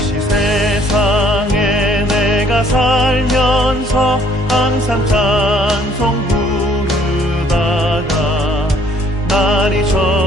잠시 세상에 내가 살면서 항상 찬송 부르다가 날이 저